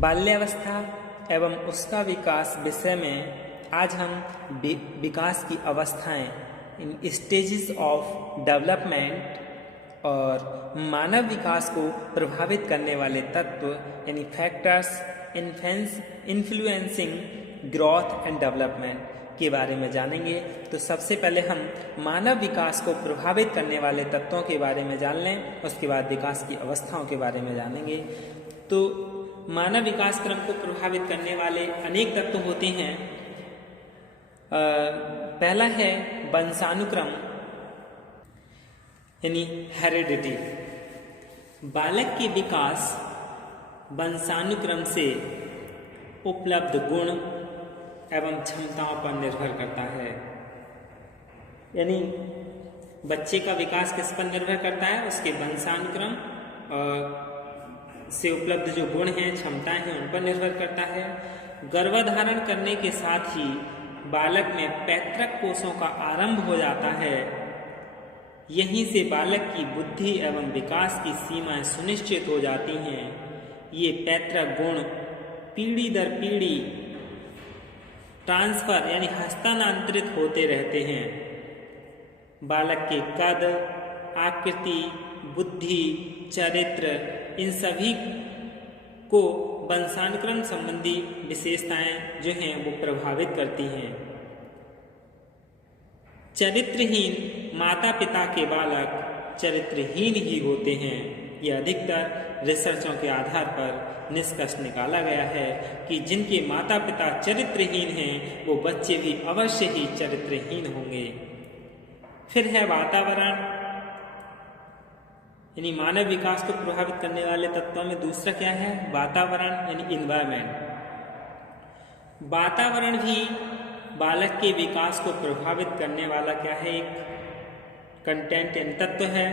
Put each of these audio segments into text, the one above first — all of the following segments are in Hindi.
बाल्यावस्था एवं उसका विकास विषय में आज हम विकास की अवस्थाएं, इन स्टेजेस ऑफ डेवलपमेंट और मानव विकास को प्रभावित करने वाले तत्व यानी factors influencing growth and development के बारे में जानेंगे। तो सबसे पहले हम मानव विकास को प्रभावित करने वाले तत्वों के बारे में जान लें, उसके बाद विकास की अवस्थाओं के बारे में जानेंगे। तो मानव विकास क्रम को प्रभावित करने वाले अनेक तत्व होते हैं। पहला है वंशानुक्रम यानी हेरिडिटी। बालक के विकास वंशानुक्रम से उपलब्ध गुण एवं क्षमताओं पर निर्भर करता है। यानी बच्चे का विकास किस पर निर्भर करता है? उसके वंशानुक्रम से उपलब्ध जो गुण हैं, क्षमताएं हैं, उन पर निर्भर करता है। गर्भधारण करने के साथ ही बालक में पैतृक कोषों का आरंभ हो जाता है। यहीं से बालक की बुद्धि एवं विकास की सीमाएं सुनिश्चित हो जाती हैं। ये पैतृक गुण पीढ़ी दर पीढ़ी ट्रांसफर यानी हस्तांतरित होते रहते हैं। बालक के कद, आकृति, बुद्धि, चरित्र, इन सभी को वंशानुक्रम संबंधी विशेषताएं जो हैं वो प्रभावित करती हैं। चरित्रहीन माता पिता के बालक चरित्रहीन ही होते हैं। यह अधिकतर रिसर्चों के आधार पर निष्कर्ष निकाला गया है कि जिनके माता पिता चरित्रहीन हैं वो बच्चे भी अवश्य ही चरित्रहीन होंगे। फिर है वातावरण यानी मानव विकास को प्रभावित करने वाले तत्वों में दूसरा क्या है? वातावरण यानी इन्वायरमेंट। वातावरण भी बालक के विकास को प्रभावित करने वाला क्या है? एक कंटेंट यानी तत्व है।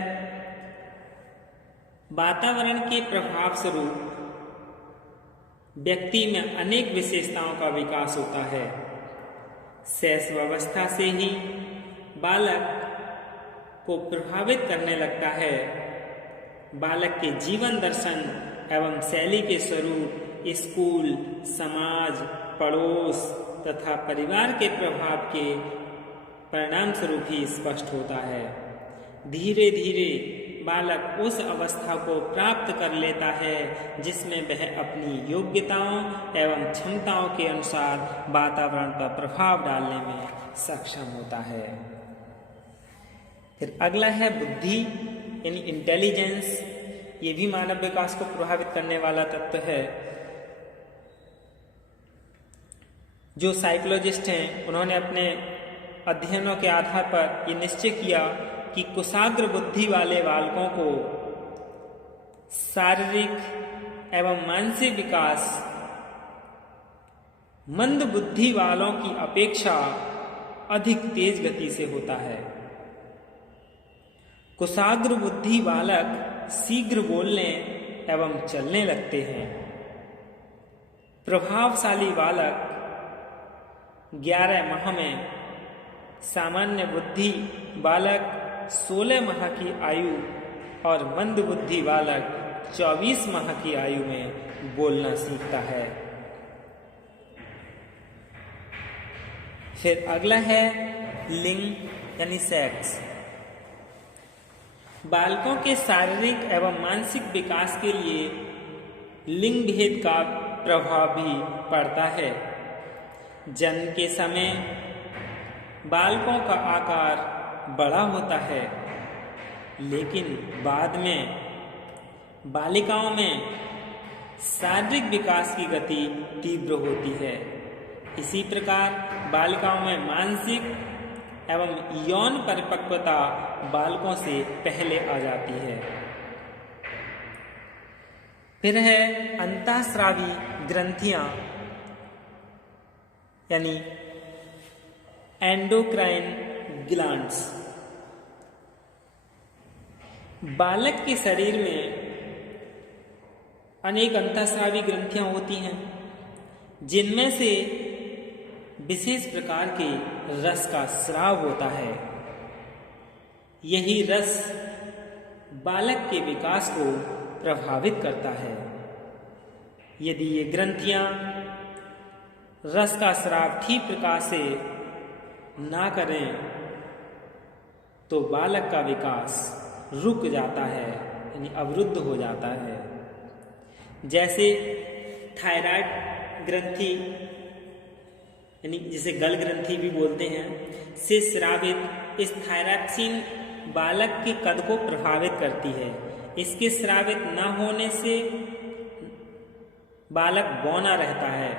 वातावरण के प्रभाव स्वरूप व्यक्ति में अनेक विशेषताओं का विकास होता है। शैशवावस्था से ही बालक को प्रभावित करने लगता है। बालक के जीवन दर्शन एवं शैली के स्वरूप स्कूल, समाज, पड़ोस तथा परिवार के प्रभाव के परिणाम स्वरूप ही स्पष्ट होता है। धीरे धीरे बालक उस अवस्था को प्राप्त कर लेता है जिसमें वह अपनी योग्यताओं एवं क्षमताओं के अनुसार वातावरण पर प्रभाव डालने में सक्षम होता है। फिर अगला है बुद्धि यानी इंटेलिजेंस। ये भी मानव विकास को प्रभावित करने वाला तत्व है। जो साइकोलॉजिस्ट हैं उन्होंने अपने अध्ययनों के आधार पर ये निश्चय किया कि कुशाग्र बुद्धि वाले बालकों को शारीरिक एवं मानसिक विकास मंद बुद्धि वालों की अपेक्षा अधिक तेज गति से होता है। कुशाग्र बुद्धि बालक शीघ्र बोलने एवं चलने लगते हैं। प्रभावशाली बालक 11 माह में, सामान्य बुद्धि बालक 16 माह की आयु और मंद बुद्धि बालक 24 माह की आयु में बोलना सीखता है। फिर अगला है लिंग यानी सेक्स। बालकों के शारीरिक एवं मानसिक विकास के लिए लिंग भेद का प्रभाव भी पड़ता है। जन्म के समय बालकों का आकार बड़ा होता है, लेकिन बाद में बालिकाओं में शारीरिक विकास की गति तीव्र होती है। इसी प्रकार बालिकाओं में मानसिक एवं यौन परिपक्वता बालकों से पहले आ जाती है। फिर है अंतःस्रावी ग्रंथियां यानी एंडोक्राइन ग्लैंड्स। बालक के शरीर में अनेक अंतःस्रावी ग्रंथियां होती हैं, जिनमें से विशेष प्रकार के रस का स्राव होता है। यही रस बालक के विकास को प्रभावित करता है। यदि ये ग्रंथियां रस का स्राव ठीक प्रकार से ना करें तो बालक का विकास रुक जाता है, यानी अवरुद्ध हो जाता है। जैसे थायराइड ग्रंथि, यानी जिसे गल ग्रंथि भी बोलते हैं, से स्रावित इस थायरॉक्सिन बालक के कद को प्रभावित करती है। इसके स्रावित न होने से बालक बौना रहता है।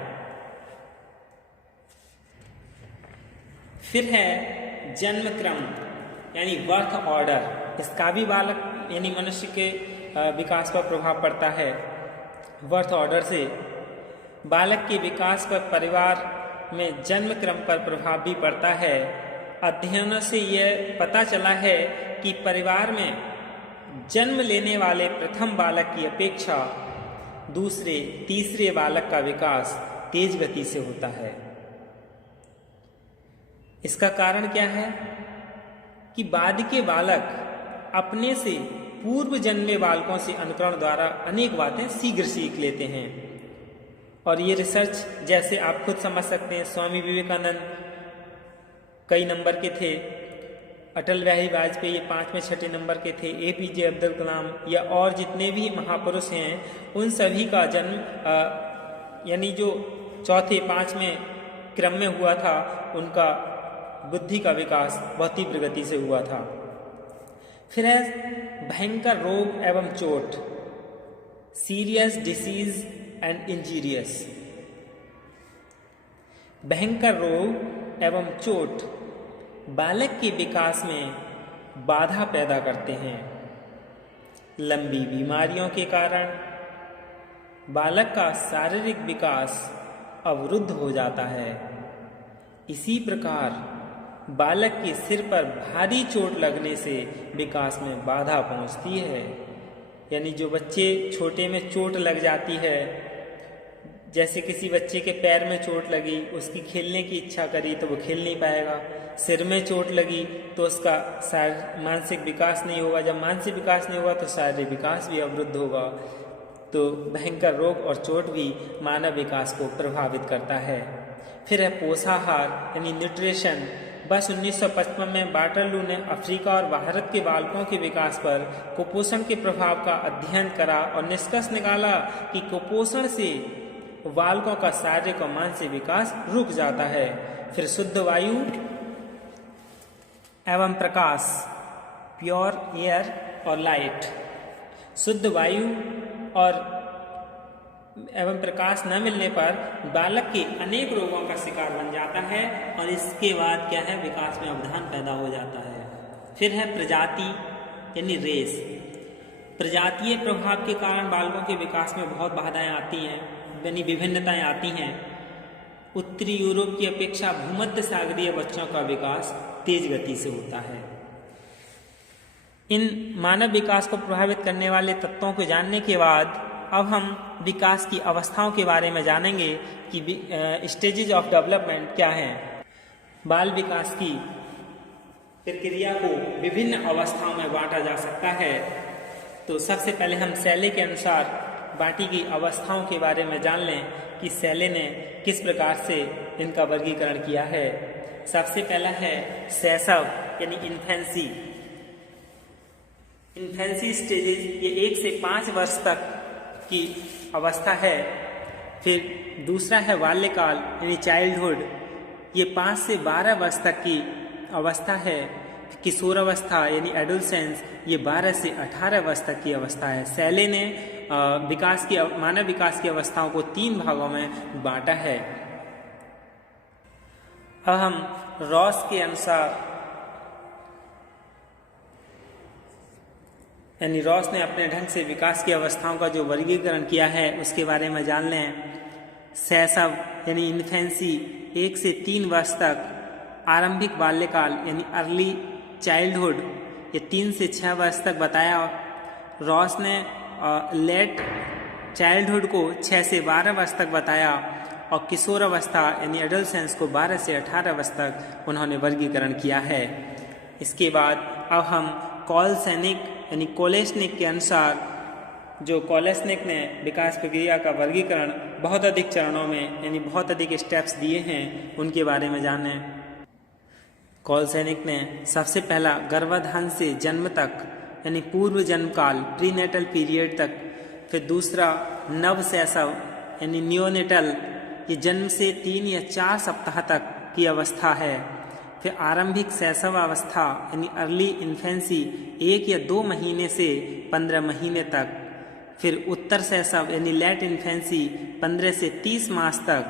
फिर है जन्म क्रम, यानी बर्थ ऑर्डर। इसका भी बालक यानी मनुष्य के विकास पर प्रभाव पड़ता है। बर्थ ऑर्डर से बालक के विकास पर परिवार में जन्म क्रम पर प्रभाव भी पड़ता है। अध्ययनों से यह पता चला है कि परिवार में जन्म लेने वाले प्रथम बालक की अपेक्षा दूसरे तीसरे बालक का विकास तेज गति से होता है। इसका कारण क्या है कि बाद के बालक अपने से पूर्व जन्मे बालकों से अनुकरण द्वारा अनेक बातें शीघ्र सीख लेते हैं। और ये रिसर्च जैसे आप खुद समझ सकते हैं, स्वामी विवेकानंद कई नंबर के थे, अटल बिहारी वाजपेयी 5वें 6ठे नंबर के थे, APJ अब्दुल कलाम या और जितने भी महापुरुष हैं उन सभी का जन्म यानी जो चौथे 5वें क्रम में हुआ था, उनका बुद्धि का विकास बहुत तीव्र गति से हुआ था। फिर है भयंकर रोग एवं चोट, सीरियस डिसीज एंड इंजीरियस। भयंकर रोग एवं चोट बालक के विकास में बाधा पैदा करते हैं। लंबी बीमारियों के कारण बालक का शारीरिक विकास अवरुद्ध हो जाता है। इसी प्रकार बालक के सिर पर भारी चोट लगने से विकास में बाधा पहुंचती है। यानी जो बच्चे छोटे में चोट लग जाती है, जैसे किसी बच्चे के पैर में चोट लगी, उसकी खेलने की इच्छा करी तो वो खेल नहीं पाएगा। सिर में चोट लगी तो उसका मानसिक विकास नहीं होगा। जब मानसिक विकास नहीं होगा तो शारीरिक विकास भी अवरुद्ध होगा। तो भयंकर रोग और चोट भी मानव विकास को प्रभावित करता है। फिर है पोषाहार यानी न्यूट्रिशन। बस 1955 में वाटरलू ने अफ्रीका और भारत के बालकों के विकास पर कुपोषण के प्रभाव का अध्ययन करा और निष्कर्ष निकाला कि कुपोषण से बालकों का शारीरिक और मानसिक विकास रुक जाता है। फिर शुद्ध वायु एवं प्रकाश, प्योर एयर और लाइट। शुद्ध वायु और एवं प्रकाश न मिलने पर बालक के अनेक रोगों का शिकार बन जाता है और इसके बाद क्या है, विकास में अवधान पैदा हो जाता है। फिर है प्रजाति यानी रेस। प्रजातीय प्रभाव के कारण बालकों के विकास में बहुत बाधाएं आती हैं, यानी विभिन्नताएं आती हैं। उत्तरी यूरोप की अपेक्षा भूमध्य सागरीय बच्चों का विकास तेज गति से होता है। इन मानव विकास को प्रभावित करने वाले तत्वों को जानने के बाद अब हम विकास की अवस्थाओं के बारे में जानेंगे कि स्टेजेज ऑफ डेवलपमेंट क्या हैं। बाल विकास की प्रक्रिया को विभिन्न अवस्थाओं में बांटा जा सकता है। तो सबसे पहले हम शैले के अनुसार बाटी की अवस्थाओं के बारे में जान लें कि शैले ने किस प्रकार से इनका वर्गीकरण किया है। सबसे पहला है शैशव यानी इन्फेंसी। इन्फेंसी स्टेजेस ये 1 से 5 वर्ष तक की अवस्था है। फिर दूसरा है बाल्यकाल यानी चाइल्डहुड, ये 5 से 12 वर्ष तक की अवस्था है। किशोर अवस्था यानी एडोलसेंस, ये 12 से 18 वर्ष तक की अवस्था है। शैले ने मानव विकास की अवस्थाओं को 3 भागों में बांटा है। अब हम रॉस के अनुसार यानी रॉस ने अपने ढंग से विकास की अवस्थाओं का जो वर्गीकरण किया है उसके बारे में जान लें। शैशव यानी इन्फेंसी 1 से 3 वर्ष तक, आरंभिक बाल्यकाल यानी अर्ली चाइल्डहुड ये 3 से 6 वर्ष तक बताया। रॉस ने लेट चाइल्डहुड को 6 से 12 वर्ष तक बताया और किशोर अवस्था यानी एडोलसेंस को 12 से 18 वर्ष तक उन्होंने वर्गीकरण किया है। इसके बाद अब हम कॉलसेनिक यानी कोलेस्निक के अनुसार जो कोलेसनिक ने विकास प्रक्रिया का वर्गीकरण बहुत अधिक चरणों में यानी बहुत अधिक स्टेप्स दिए हैं, उनके बारे में जाने। कोलेसनिक ने सबसे पहला गर्भाधान से जन्म तक यानी पूर्व जन्म काल प्रीनेटल पीरियड तक, फिर दूसरा नवशैशव यानी नियोनेटल, ये जन्म से 3 या 4 सप्ताह तक की अवस्था है। फिर आरंभिक शैशव अवस्था यानी अर्ली इन्फेंसी 1 या 2 महीने से 15 महीने तक। फिर उत्तर शैशव यानी लेट इन्फेंसी 15 से 30 मास तक।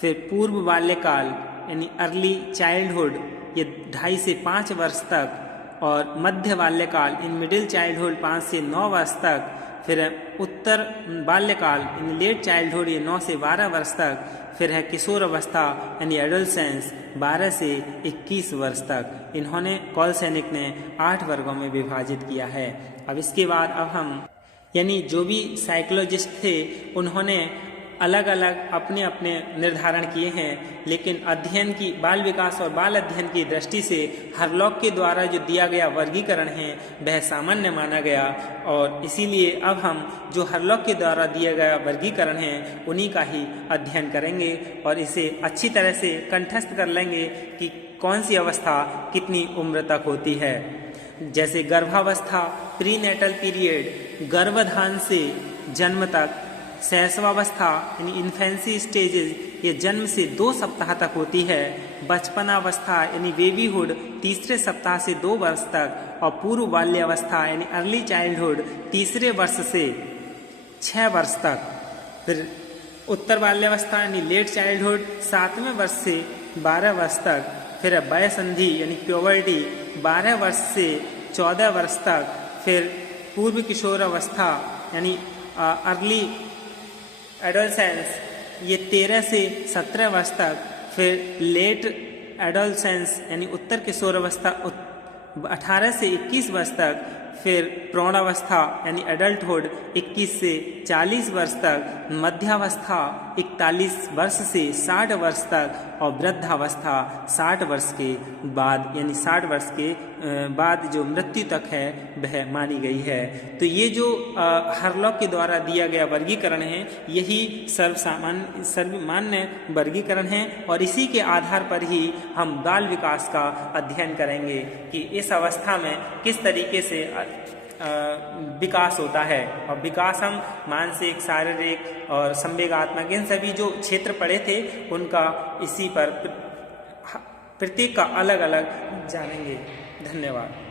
फिर पूर्व बाल्यकाल यानी अर्ली चाइल्डहुड, ये 2.5 से 5 वर्ष तक। और मध्य बाल्यकाल इन मिडिल चाइल्डहुड 5 से 9 वर्ष तक। फिर उत्तर बाल्यकाल इन लेट चाइल्डहुड, ये 9 से 12 वर्ष तक। फिर है किशोर अवस्था यानी एडोलसेंस 12 से 21 वर्ष तक। इन्होंने कोलेसनिक ने 8 वर्गों में विभाजित किया है। अब इसके बाद अब हम यानी जो भी साइकोलॉजिस्ट थे उन्होंने अलग अलग अपने अपने निर्धारण किए हैं, लेकिन अध्ययन की बाल विकास और बाल अध्ययन की दृष्टि से हरलॉक के द्वारा जो दिया गया वर्गीकरण है वह सामान्य माना गया। और इसीलिए अब हम जो हरलॉक के द्वारा दिया गया वर्गीकरण है उन्हीं का ही अध्ययन करेंगे और इसे अच्छी तरह से कंठस्थ कर लेंगे कि कौन सी अवस्था कितनी उम्र तक होती है। जैसे गर्भावस्था प्रीनेटल पीरियड, गर्भाधान से जन्म तक। शैशवावस्था यानी इन्फेंसी स्टेजेस, ये जन्म से 2 सप्ताह तक होती है। बचपनावस्था यानी बेबीहुड 3रे सप्ताह से 2 वर्ष तक। और पूर्व बाल्यावस्था यानी अर्ली चाइल्डहुड 3रे वर्ष से 6 वर्ष तक। फिर उत्तर बाल्यावस्था यानी लेट चाइल्डहुड 7वें वर्ष से 12 वर्ष तक। फिर वयसंधि यानी प्यूबर्टी 12 वर्ष से 14 वर्ष तक। फिर पूर्व किशोर अवस्था यानी अर्ली एडोलसेंस, ये 13 से 17 वर्ष तक। फिर लेट एडोलसेंस यानी उत्तर किशोर अवस्था 18 से 21 वर्ष तक। फिर प्रौढ़ावस्था यानी एडल्टहुड 21 से 40 वर्ष तक। मध्यावस्था 41 वर्ष से 60 वर्ष तक। और वृद्धावस्था 60 वर्ष के बाद यानी 60 वर्ष के बाद जो मृत्यु तक है वह मानी गई है। तो ये जो हरलॉक के द्वारा दिया गया वर्गीकरण है यही सर्वमान्य वर्गीकरण है और इसी के आधार पर ही हम बाल विकास का अध्ययन करेंगे कि इस अवस्था में किस तरीके से विकास होता है। और विकास हम मानसिक, शारीरिक और संवेगात्मक इन सभी जो क्षेत्र पढ़े थे उनका इसी पर प्रत्येक का अलग अलग जानेंगे। धन्यवाद।